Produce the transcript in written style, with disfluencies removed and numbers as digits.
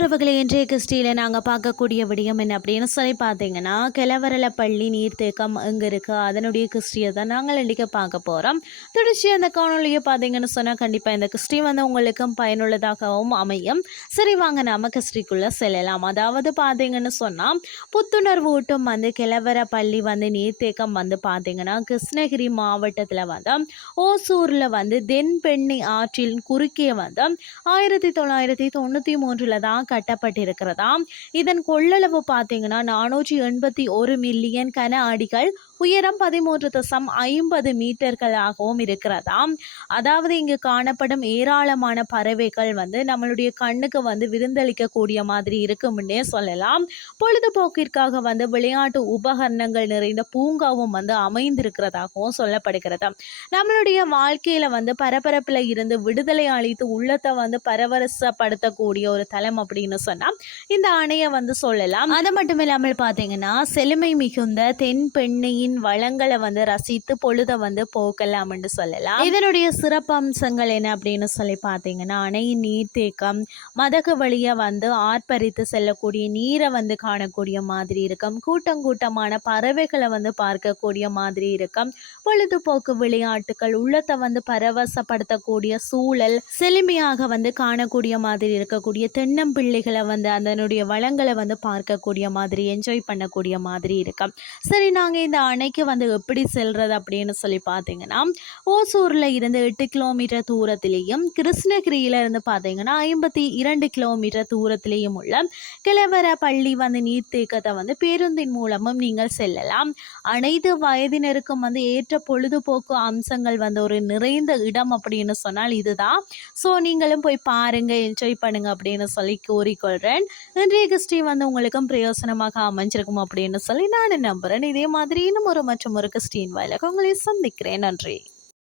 உறவுகளை இன்றைய கிறிஸ்டியில் நாங்கள் பார்க்கக்கூடிய விடயம் என்ன அப்படின்னு சொல்லி பார்த்தீங்கன்னா, கிளவரலப்பள்ளி நீர்த்தேக்கம் எங்கே இருக்குது அதனுடைய கிறிஸ்டியை தான் நாங்கள் இன்றைக்கி பார்க்க போகிறோம். தொடர்ச்சி அந்த காணொலியை பார்த்தீங்கன்னு சொன்னால் கண்டிப்பாக இந்த கிறிஸ்டி வந்து உங்களுக்கும் பயனுள்ளதாகவும் அமையும். சரி, வாங்க நாம கிறிஸ்டிக்குள்ளே செல்லலாம். அதாவது பார்த்தீங்கன்னு சொன்னால் புத்துணர்வு ஊட்டும் வந்து கிளவரப்பள்ளி வந்து நீர்த்தேக்கம் வந்து பார்த்தீங்கன்னா கிருஷ்ணகிரி மாவட்டத்தில் வந்து ஓசூரில் வந்து தென்பெண்ணி ஆற்றின் குறுக்கே வந்து 1993 தான் கட்டப்பட்டிருக்கிறதாம். இதன் கொள்ளளவு பார்த்தீங்கன்னா 481 மில்லியன் கன அடிகள், உயரம் 13.50 மீட்டர்களாகவும் இருக்கிறதாம். அதாவது இங்கு காணப்படும் ஏராளமான பறவைகள் வந்து நம்மளுடைய கண்ணுக்கு வந்து விருந்தளிக்கக்கூடிய மாதிரி இருக்கும்னே சொல்லலாம். பொழுதுபோக்கிற்காக வந்து விளையாட்டு உபகரணங்கள் நிறைந்த பூங்காவும் வந்து அமைந்திருக்கிறதாகவும் சொல்லப்படுகிறது. நம்மளுடைய வாழ்க்கையில வந்து பரபரப்புல இருந்து விடுதலை அளித்து உள்ளத்தை வந்து பரவசப்படுத்தக்கூடிய ஒரு தலம் அப்படின்னு சொன்னா இந்த அணையை வந்து சொல்லலாம். அது மட்டும் இல்லாமல் பார்த்தீங்கன்னா செழுமை மிகுந்த தென்பெண்ணையின் வளங்களை வந்து ரசித்து பொழுத வந்து போக்கலாம் என்று சொல்லலாம். இதனுடைய சிறப்பம்சங்கள் என்ன அப்படின்னு சொல்லி பார்த்தீங்கன்னா, அணையின் நீர்த்தேக்கம் மதகு வழியை வந்து ஆர்ப்பரித்து செல்லக்கூடிய நீரை வந்து காணக்கூடிய மாதிரி இருக்கும். கூட்டமான பறவைகளை வந்து பார்க்கக்கூடிய மாதிரி இருக்கும். பொழுதுபோக்கு விளையாட்டுகள், உள்ளத்தை வந்து பரவசப்படுத்தக்கூடிய சூழல், செழுமையாக வந்து காணக்கூடிய மாதிரி இருக்கக்கூடிய தென்னம்பிள்ளைகளை வந்து அதனுடைய வளங்களை வந்து பார்க்கக்கூடிய மாதிரி என்ஜாய் பண்ணக்கூடிய மாதிரி இருக்கும். சரி, நாங்கள் இந்த அணைக்கு வந்து எப்படி செல்றது அப்படின்னு சொல்லி பார்த்தீங்கன்னா, ஓசூரில் இருந்து 8 கிலோமீட்டர் தூரத்திலேயும் கிருஷ்ணகிரியில இருந்து பார்த்தீங்கன்னா 52 கிலோமீட்டர் தூரத்திலேயும் உள்ள கிளவரப்பள்ளி வந்து நீர்த்தேக்கத்தை வந்து பேருந்தின் மூலமும் நீங்கள் செல்லலாம். அனைத்து வயதினருக்கும் வந்து ஏற்ற பொழுதுபோக்கு அம்சங்கள் வந்து ஒரு நிறைந்த இடம் அப்படின்னு சொன்னால் இதுதான். ஸோ நீங்களும் போய் பாருங்க, என்ஜாய் பண்ணுங்க அப்படின்னு சொல்லி கூறிக்கொள்கிறேன். இன்றைய கிறிஸ்டி வந்து உங்களுக்கும் பிரயோசனமாக அமைஞ்சிருக்கும் அப்படின்னு சொல்லி நான் நம்புகிறேன். இதே மாதிரி இன்னும் மற்றும் ஒரு கிறிஸ்டின் வாயிலாக உங்களை சந்திக்கிறேன். நன்றி.